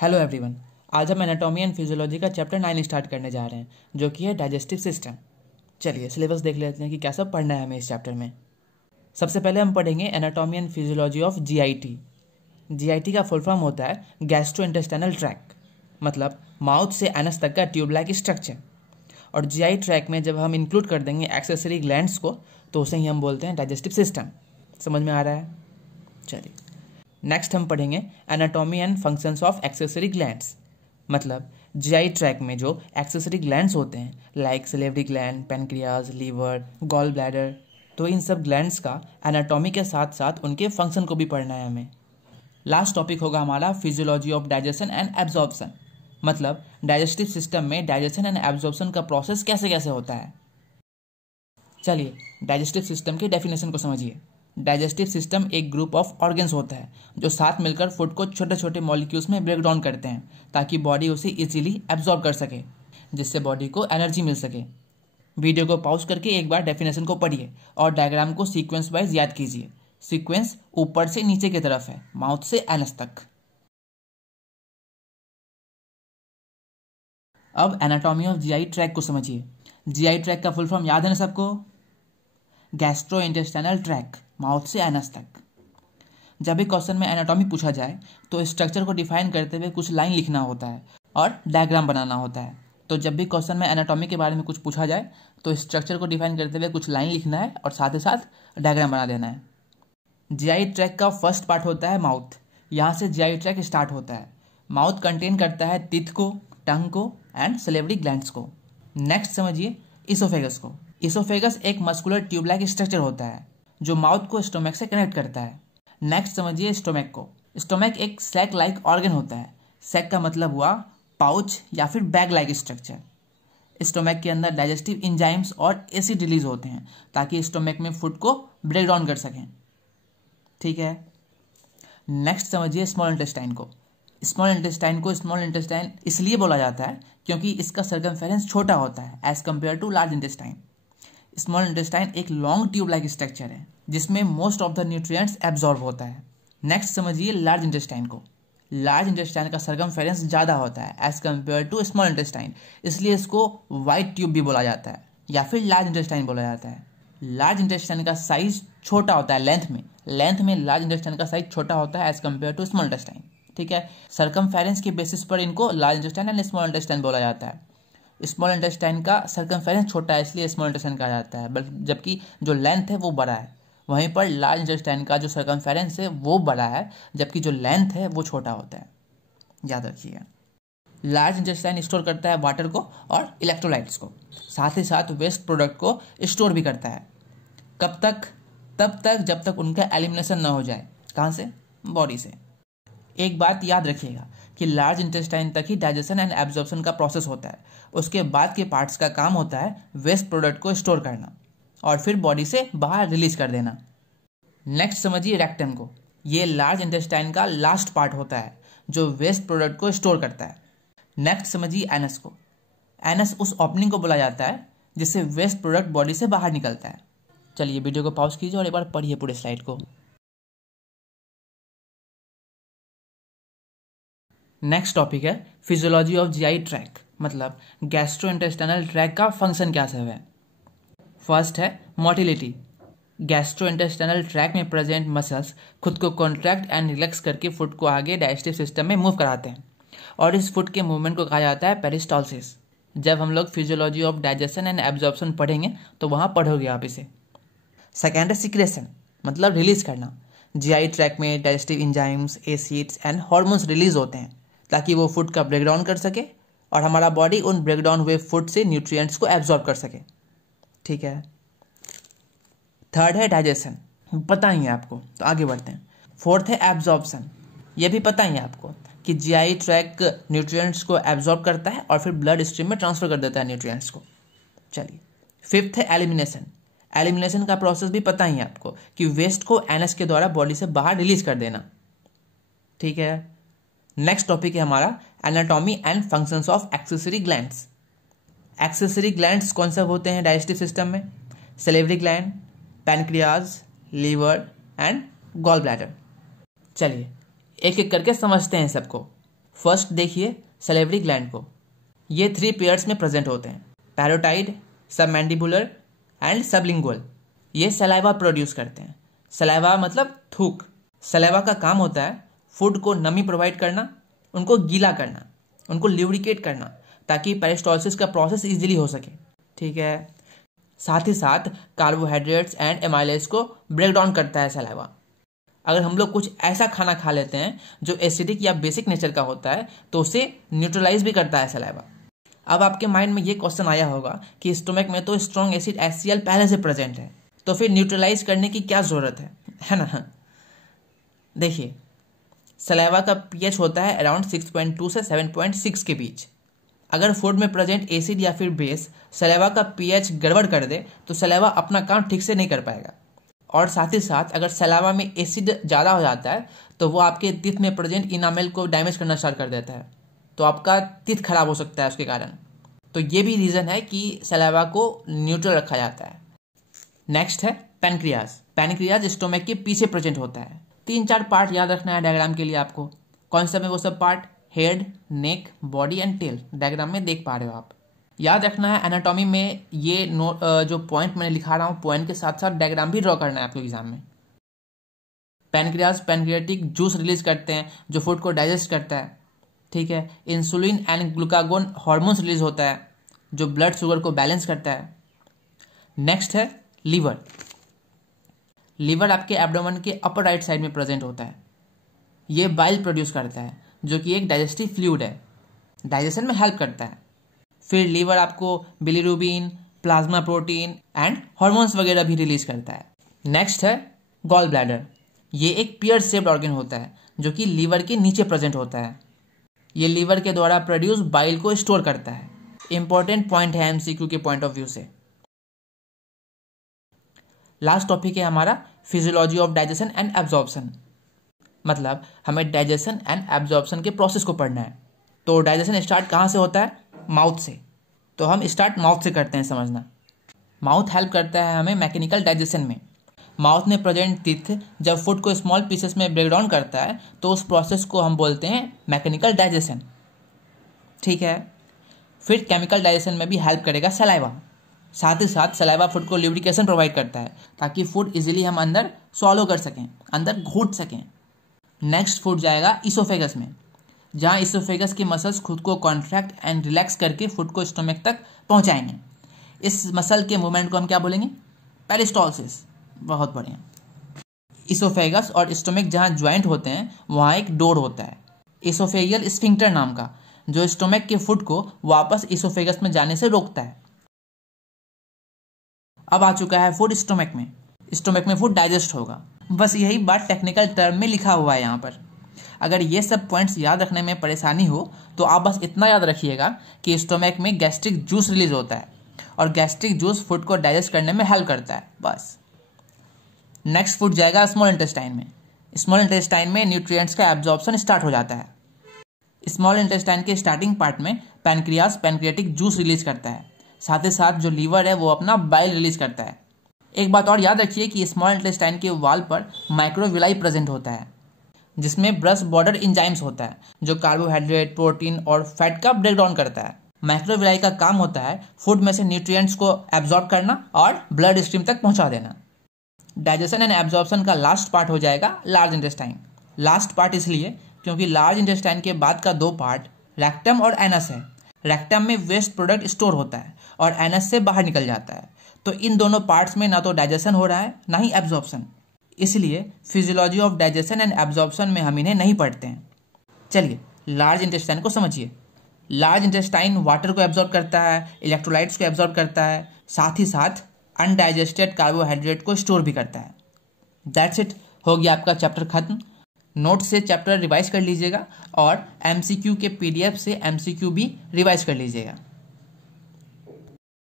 Hello everyone. आज हम anatomy and physiology का चैप्टर 9 स्टार्ट करने जा रहे हैं, जो कि है डाइजेस्टिव सिस्टम। चलिए सिलेबस देख लेते हैं कि क्या सब पढ़ना है हमें इस चैप्टर में। सबसे पहले हम पढ़ेंगे anatomy and physiology of GIT. GIT का फुल फॉर्म होता है गैस्ट्रो इंटेस्टाइनल ट्रैक्ट, मतलब माउथ से एनस तक का ट्यूब लाइक स्ट्रक्चर। और जीआई ट्रैक में जब हम इंक्लूड कर देंगे एक्सेसरी ग्लैंड्स को, तो उसे ही हम बोलते हैं डाइजेस्टिव सिस्टम। समझ में आ रहा है? चलिए नेक्स्ट हम पढ़ेंगे anatomy and functions of accessory glands, मतलब जीआई ट्रैक में जो एक्सेसरी ग्लैंड्स होते हैं like salivary gland, pancreas, liver, gall bladder, तो इन सब ग्लैंड्स का एनाटॉमी के साथ साथ उनके फंक्शन को भी पढ़ना है हमें। लास्ट टॉपिक होगा हमारा physiology of digestion and absorption, मतलब डाइजेस्टिव सिस्टम में डाइजेशन एंड एब्जॉर्प्शन का प्रोसेस कैसे कैसे होता है। चलिए डाइजेस्टिव सिस्टम की डेफिनेशन को समझिए। डाइजेस्टिव सिस्टम एक ग्रुप ऑफ ऑर्गन्स होता है जो साथ मिलकर फूड को छोटे छोटे मॉलिक्यूल्स में ब्रेक डाउन करते हैं ताकि बॉडी उसे इजीली एब्जॉर्ब कर सके, जिससे बॉडी को एनर्जी मिल सके। वीडियो को पॉज करके एक बार डेफिनेशन को पढ़िए और डायग्राम को सीक्वेंस वाइज याद कीजिए। सीक्वेंस ऊपर से नीचे की तरफ है, माउथ से एनस तक। अब एनाटॉमी ऑफ जीआई ट्रैक को समझिए। जीआई ट्रैक का फुल फॉर्म याद है ना सबको? गैस्ट्रो इंटेस्टाइनल ट्रैक, माउथ से एनस तक। जब भी क्वेश्चन में एनाटॉमी पूछा जाए तो स्ट्रक्चर को डिफाइन करते हुए कुछ लाइन लिखना होता है और डायग्राम बनाना होता है। तो जब भी क्वेश्चन में एनाटॉमी के बारे में कुछ पूछा जाए तो स्ट्रक्चर को डिफाइन करते हुए कुछ लाइन लिखना है और साथ ही साथ डायग्राम बना देना है। जीआई ट्रैक का फर्स्ट पार्ट होता है माउथ। यहाँ से जीआई ट्रैक स्टार्ट होता है। माउथ कंटेन करता है टीथ को, टंग को एंड सलेवरी ग्लैंड्स को। नेक्स्ट समझिए इसोफेगस को। इसोफेगस एक मस्कुलर ट्यूब लाइक स्ट्रक्चर होता है जो माउथ को स्टोमक से कनेक्ट करता है। नेक्स्ट समझिए स्टोमक को। स्टोमक एक सैक लाइक ऑर्गन होता है। सैक का मतलब हुआ पाउच या फिर बैग लाइक स्ट्रक्चर। स्टोमक के अंदर डाइजेस्टिव एंजाइम्स और एसिड रिलीज होते हैं ताकि स्टोमक में फूड को ब्रेक डाउन कर सकें। ठीक है। नेक्स्ट समझिए स्मॉल इंटेस्टाइन को। स्मॉल इंटेस्टाइन को स्मॉल इंटेस्टाइन इसलिए बोला जाता है क्योंकि इसका सर्कमफेरेंस छोटा होता है as compare to large intestine. Small intestine एक लॉन्ग ट्यूब लाइक स्ट्रक्चर है जिसमें most of the nutrients absorb होता है। नेक्स्ट समझिए लार्ज इंटेस्टाइन को। लार्ज इंटेस्टाइन का सर्कमफेरेंस ज़्यादा होता है as compare to small intestine, इसलिए इसको वाइड ट्यूब भी बोला जाता है या फिर लार्ज इंटेस्टाइन बोला जाता है। लार्ज इंटेस्टाइन का साइज छोटा होता है लेंथ में लार्ज इंटेस्टाइन का साइज छोटा होता है as compare to small intestine. ठीक है। सर्कमफेरेंस के बेसिस पर इनको large intestine and small intestine बोला जाता है। स्मॉल इंटेस्टाइन का सर्कमफेरेंस छोटा है इसलिए स्मॉल इंटेस्टाइन कहा जाता है, जबकि जो लेंथ है वो बड़ा है। वहीं पर लार्ज इंटेस्टाइन का जो सर्कमफेरेंस है वो बड़ा है जबकि जो लेंथ है वो छोटा होता है। याद रखिएगा। लार्ज इंटेस्टाइन स्टोर करता है वाटर को और इलेक्ट्रोलाइट्स को, साथ ही साथ वेस्ट प्रोडक्ट को स्टोर भी करता है। कब तक? तब तक जब तक उनका एलिमिनेशन ना हो जाए। कहाँ से? बॉडी से। एक बात याद रखिएगा कि लार्ज इंटेस्टाइन तक ही डाइजेशन एंड एब्जॉर्प्शन का प्रोसेस होता है। उसके बाद के पार्ट्स का काम होता है वेस्ट प्रोडक्ट को स्टोर करना और फिर बॉडी से बाहर रिलीज कर देना। नेक्स्ट समझिए रेक्टम को। ये लार्ज इंटेस्टाइन का लास्ट पार्ट होता है जो वेस्ट प्रोडक्ट को स्टोर करता है। नेक्स्ट समझिए एनस को। एनस उस ओपनिंग को बोला जाता है जिससे वेस्ट प्रोडक्ट बॉडी से बाहर निकलता है। चलिए वीडियो को पॉज कीजिए और एक बार पढ़िए पूरे स्लाइड को। नेक्स्ट टॉपिक है फिजियोलॉजी ऑफ जीआई ट्रैक, मतलब गैस्ट्रो इंटेस्टाइनल ट्रैक का फंक्शन क्या सब है। फर्स्ट है मोटिलिटी। गैस्ट्रो इंटेस्टाइनल ट्रैक में प्रेजेंट मसल्स खुद को कॉन्ट्रैक्ट एंड रिलैक्स करके फूड को आगे डाइजेस्टिव सिस्टम में मूव कराते हैं और इस फूड के मूवमेंट को कहा जाता है पेरिस्टालसिस। जब हम लोग physiology of digestion and absorption पढ़ेंगे तो वहाँ पढ़ोगे आप इसे। सेकेंड है सिक्रेशन, मतलब रिलीज करना। जीआई ट्रैक में digestive enzymes, acids and hormones release होते हैं ताकि वो फूड का ब्रेकडाउन कर सके और हमारा बॉडी उन ब्रेकडाउन हुए फूड से न्यूट्रिएंट्स को एब्जॉर्ब कर सके। ठीक है। थर्ड है डाइजेशन, पता ही है आपको, तो आगे बढ़ते हैं। फोर्थ है एब्जॉर्प्शन। ये भी पता ही है आपको कि जीआई ट्रैक न्यूट्रिएंट्स को एब्जॉर्ब करता है और फिर ब्लड स्ट्रीम में ट्रांसफर कर देता है न्यूट्रिएंट्स को। चलिए फिफ्थ है एलिमिनेशन। एलिमिनेशन का प्रोसेस भी पता ही है आपको कि वेस्ट को एनस के द्वारा बॉडी से बाहर रिलीज कर देना। ठीक है। नेक्स्ट टॉपिक है हमारा anatomy and functions of accessory glands. Accessory glands कौन से होते हैं डाइजेस्टिव सिस्टम में? Salivary gland, pancreas, liver and gall bladder. चलिए एक एक करके समझते हैं सबको। फर्स्ट देखिए सलेवरी ग्लैंड को, ये 3 पेयर्स में प्रेजेंट होते हैं, पैरोटाइड, सबमैंडिबुलर एंड सबलिंगुअल। ये सलाइवा प्रोड्यूस करते हैं। सलाइवा मतलब थूक। सलाइवा का काम होता है फूड को नमी प्रोवाइड करना, उनको गीला करना, उनको ल्यूब्रिकेट करना, ताकि पेरिस्टॉलिसिस का प्रोसेस इजीली हो सके। ठीक है, साथ ही साथ कार्बोहाइड्रेट्स एंड एमाइलेज को ब्रेक डाउन करता है सलाइवा। अगर हम लोग कुछ ऐसा खाना खा लेते हैं जो एसिडिक या बेसिक नेचर का होता है तो उसे न्यूट्रलाइज भी करता है सलाइवा। अब आपके माइंड में ये क्वेश्चन आया होगा कि स्टोमक में तो स्ट्रॉन्ग एसिड HCl पहले से प्रेजेंट है, तो फिर न्यूट्रलाइज करने की क्या जरूरत है ना। देखिए, सलाइवा का pH होता है अराउंड 6.2 से 7.6 के बीच। अगर फूड में प्रेजेंट एसिड या फिर बेस सलाइवा का pH गड़बड़ कर दे तो सलाइवा अपना काम ठीक से नहीं कर पाएगा। और साथ ही साथ अगर सलाइवा में एसिड ज़्यादा हो जाता है तो वो आपके टीथ में प्रेजेंट इनामेल को डैमेज करना स्टार्ट कर देता है, तो आपका टीथ खराब हो सकता है उसके कारण। तो ये भी रीज़न है कि सलाइवा को न्यूट्रल रखा जाता है। नेक्स्ट है पैनक्रियाज। पैनक्रियाज स्टोमक के पीछे प्रेजेंट होता है। 3-4 पार्ट याद रखना है डायग्राम के लिए आपको। कौन सा में वो सब part? Head, neck, body and tail. Diagram में देख पा रहे हो आप। याद रखना है एनाटॉमी में ये जो पॉइंट मैंने लिखा रहा हूँ, पॉइंट के साथ साथ डायग्राम भी ड्रॉ करना है आपको एग्जाम में। पैनक्रियाज पैनक्रियाटिक जूस रिलीज करते हैं जो फूड को डाइजेस्ट करता है। ठीक है, insulin and glucagon hormones release होता है जो ब्लड शुगर को बैलेंस करता है। नेक्स्ट है लीवर। लीवर आपके एब्डोमेन के अपर राइट साइड में प्रेजेंट होता है। ये बाइल प्रोड्यूस करता है जो कि एक डाइजेस्टिव फ्लूइड है, डाइजेशन में हेल्प करता है। फिर लीवर आपको bilirubin, plasma protein and hormones वगैरह भी रिलीज करता है। नेक्स्ट है गॉल ब्लैडर। ये एक पियर शेप्ड ऑर्गन होता है जो कि लीवर के नीचे प्रेजेंट होता है। ये लीवर के द्वारा प्रोड्यूस बाइल को स्टोर करता है। इंपॉर्टेंट पॉइंट है MCQ के पॉइंट ऑफ व्यू से। लास्ट टॉपिक है हमारा physiology of digestion and absorption. मतलब हमें डाइजेशन एंड एब्जॉर्प्शन के प्रोसेस को पढ़ना है। तो डाइजेशन स्टार्ट कहाँ से होता है? माउथ से। तो हम स्टार्ट माउथ से करते हैं समझना। माउथ हेल्प करता है हमें मैकेनिकल डाइजेशन में। माउथ में प्रेजेंट टीथ जब फूड को स्मॉल पीसेस में ब्रेक डाउन करता है तो उस प्रोसेस को हम बोलते हैं मैकेनिकल डाइजेशन। ठीक है, फिर केमिकल डाइजेशन में भी हेल्प करेगा सलाइवा। साथ ही साथ सलाइवा फूड को ल्यूब्रिकेशन प्रोवाइड करता है ताकि फूड इजीली हम अंदर स्वॉलो कर सकें, अंदर घूट सकें। नेक्स्ट फूड जाएगा इसोफेगस में, जहाँ इसोफेगस के मसल्स खुद को कॉन्ट्रैक्ट एंड रिलैक्स करके फूड को स्टोमक तक पहुँचाएंगे। इस मसल के मूवमेंट को हम क्या बोलेंगे? पेरिस्टॉलिसिस। बहुत बढ़िया। इसोफेगस और स्टोमक जहाँ ज्वाइंट होते हैं वहाँ एक डोर होता है, इसोफेगियल स्फिंक्टर नाम का, जो स्टोमक के फूड को वापस इसोफेगस में जाने से रोकता है। अब आ चुका है फूड स्टोमक में। स्टोमक में फूड डाइजेस्ट होगा। बस यही बात टेक्निकल टर्म में लिखा हुआ है यहाँ पर। अगर ये सब पॉइंट्स याद रखने में परेशानी हो तो आप बस इतना याद रखिएगा कि स्टोमक में गैस्ट्रिक जूस रिलीज होता है और गैस्ट्रिक जूस फूड को डाइजेस्ट करने में हेल्प करता है। बस। नेक्स्ट फूड जाएगा स्मॉल इंटेस्टाइन में। स्मॉल इंटेस्टाइन में न्यूट्रिएंट्स का एब्जॉर्प्शन स्टार्ट हो जाता है। स्मॉल इंटेस्टाइन के स्टार्टिंग पार्ट में पैनक्रियाज पैनक्रियाटिक जूस रिलीज करता है। साथ ही साथ जो लीवर है वो अपना बाइल रिलीज करता है। एक बात और याद रखिए कि स्मॉल इंटेस्टाइन के वॉल पर माइक्रोविलाई प्रेजेंट होता है जिसमें ब्रश बॉर्डर इंजाइम्स होता है जो कार्बोहाइड्रेट, प्रोटीन और फैट का ब्रेक डाउन करता है। माइक्रोविलाई का काम होता है फूड में से न्यूट्रिएंट्स को एब्जॉर्ब करना और ब्लड स्ट्रीम तक पहुंचा देना। डाइजेशन एंड एब्जॉर्प्शन का लास्ट पार्ट हो जाएगा लार्ज इंटेस्टाइन। लास्ट पार्ट इसलिए क्योंकि लार्ज इंटेस्टाइन के बाद का 2 पार्ट रेक्टम और एनस है। रेक्टम में वेस्ट प्रोडक्ट स्टोर होता है और एनस से बाहर निकल जाता है। तो इन दोनों पार्ट्स में ना तो डाइजेशन हो रहा है ना ही एब्जॉर्प्शन, इसलिए physiology of digestion and absorption में हम इन्हें नहीं पढ़ते हैं। चलिए लार्ज इंटेस्टाइन को समझिए। लार्ज इंटेस्टाइन वाटर को एब्जॉर्ब करता है, इलेक्ट्रोलाइट्स को एब्जॉर्ब करता है, साथ ही साथ अनडाइजेस्टेड कार्बोहाइड्रेट को स्टोर भी करता है। दैट्स इट, हो गया आपका चैप्टर खत्म। नोट से चैप्टर रिवाइज कर लीजिएगा और MCQ के PDF से MCQ भी रिवाइज कर लीजिएगा।